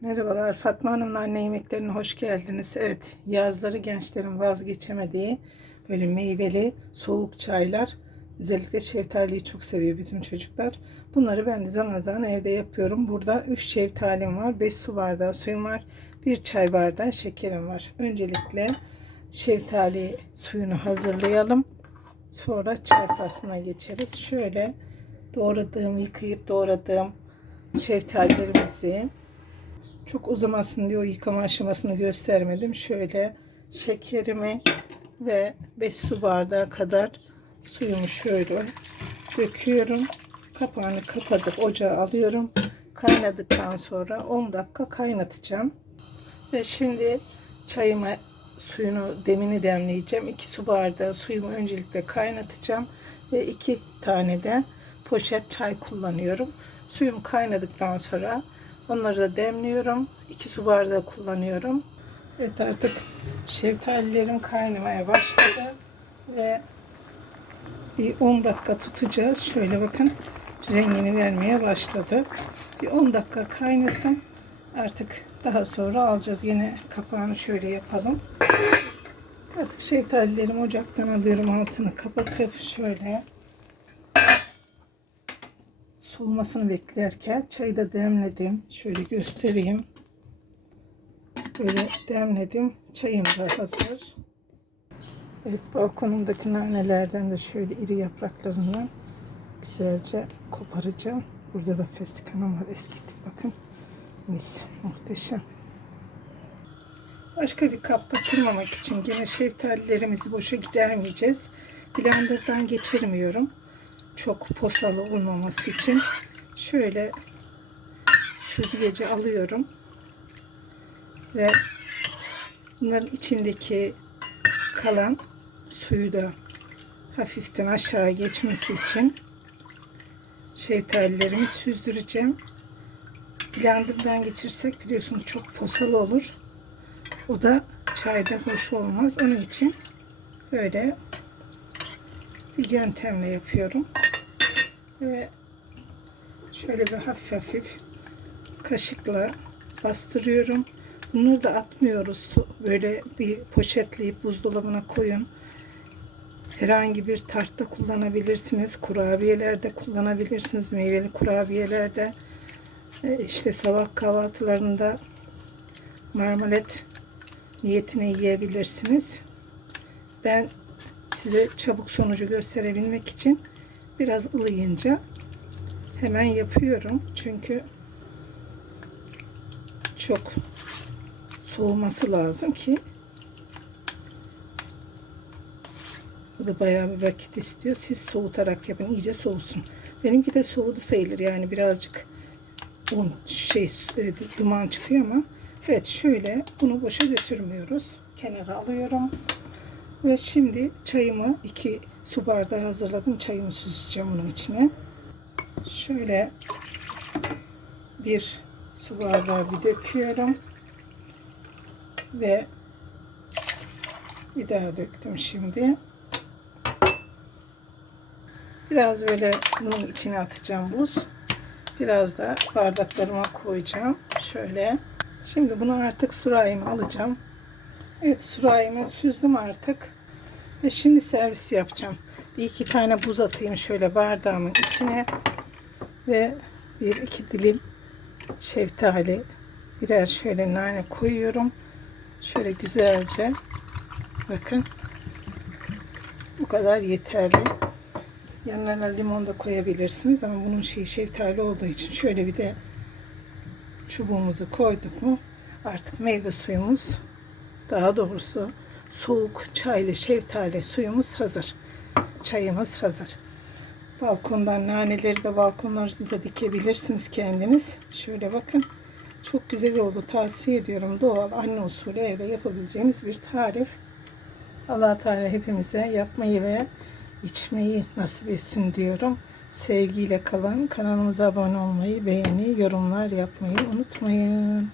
Merhabalar Fatma Hanım'la anne yemeklerine hoş geldiniz. Evet yazları gençlerin vazgeçemediği böyle meyveli soğuk çaylar. Özellikle şeftaliyi çok seviyor bizim çocuklar. Bunları ben de zaman zaman evde yapıyorum. Burada 3 şeftalim var. 5 su bardağı suyum var. 1 çay bardağı şekerim var. Öncelikle şeftali suyunu hazırlayalım. Sonra çay faslına geçeriz. Şöyle doğradığım, yıkayıp doğradığım şeftalilerimizi çok uzamasın diye o yıkama aşamasını göstermedim. Şöyle şekerimi ve 5 su bardağı kadar suyumu şöyle döküyorum. Kapağını kapatıp ocağa alıyorum. Kaynadıktan sonra 10 dakika kaynatacağım. Ve şimdi çayıma suyunu demini demleyeceğim. 2 su bardağı suyumu öncelikle kaynatacağım. Ve 2 tane de poşet çay kullanıyorum. Suyum kaynadıktan sonra onları da demliyorum. 2 su bardağı kullanıyorum. Evet artık şeftalilerim kaynamaya başladı. Ve bir 10 dakika tutacağız. Şöyle bakın rengini vermeye başladı. Bir 10 dakika kaynasın. Artık daha sonra alacağız. Yine kapağını şöyle yapalım. Artık şeftalilerimi ocaktan alıyorum. Altını kapatıp şöyle soğumasını beklerken çayı da demledim. Şöyle göstereyim. Böyle demledim. Çayım da hazır. Evet balkonumdaki nanelerden de şöyle iri yapraklarından güzelce koparacağım. Burada da festikanım var eski bakın. Mis muhteşem. Başka bir kapta kırmamak için gene şeftalilerimizi boşa gidermeyeceğiz. Blenderdan geçirmiyorum. Çok posalı olmaması için şöyle süzgeci alıyorum. Ve bunların içindeki kalan suyu da hafiften aşağı geçmesi için şeftalilerimi süzdüreceğim. Blenderdan geçirsek biliyorsunuz çok posalı olur. O da çayda hoş olmaz. Onun için böyle bir yöntemle yapıyorum. Ve şöyle bir hafif hafif kaşıkla bastırıyorum. Bunları da atmıyoruz. Böyle bir poşetleyip buzdolabına koyun. Herhangi bir tartta kullanabilirsiniz. Kurabiyelerde kullanabilirsiniz. Meyveli kurabiyelerde. E, işte sabah kahvaltılarında marmalet niyetine yiyebilirsiniz. Ben size çabuk sonucu gösterebilmek için biraz ılıyınca hemen yapıyorum. Çünkü çok soğuması lazım ki bu da bayağı bir vakit istiyor. Siz soğutarak yapın. iyice soğusun. Benimki de soğudu sayılır. Yani birazcık un şey e, duman çıkıyor ama evet şöyle bunu boşa götürmüyoruz. Kenara alıyorum. Ve şimdi çayımı iki su bardağı hazırladım. Çayımı süzeceğim bunun içine. Şöyle bir su bardağı bir döküyorum. Ve bir daha döktüm şimdi. Biraz böyle bunun içine atacağım buz. Biraz da bardaklarıma koyacağım. Şöyle. Şimdi bunu artık surayımı alacağım. Evet surayımı süzdüm artık. Ve şimdi servis yapacağım. Bir iki tane buz atayım şöyle bardağımın içine. Ve bir iki dilim şeftali birer şöyle nane koyuyorum. Şöyle güzelce bakın bu kadar yeterli. Yanlarına limon da koyabilirsiniz ama bunun şeyi şeftali olduğu için şöyle bir de çubuğumuzu koyduk mu artık meyve suyumuz daha doğrusu soğuk çaylı şeftali suyumuz hazır. Çayımız hazır. Balkondan naneleri de balkonlarınıza dikebilirsiniz kendiniz. Şöyle bakın. Çok güzel oldu. Tavsiye ediyorum. Doğal anne usulü evde yapabileceğiniz bir tarif. allah Teala hepimize yapmayı ve içmeyi nasip etsin diyorum. Sevgiyle kalın. Kanalımıza abone olmayı, beğeni, yorumlar yapmayı unutmayın.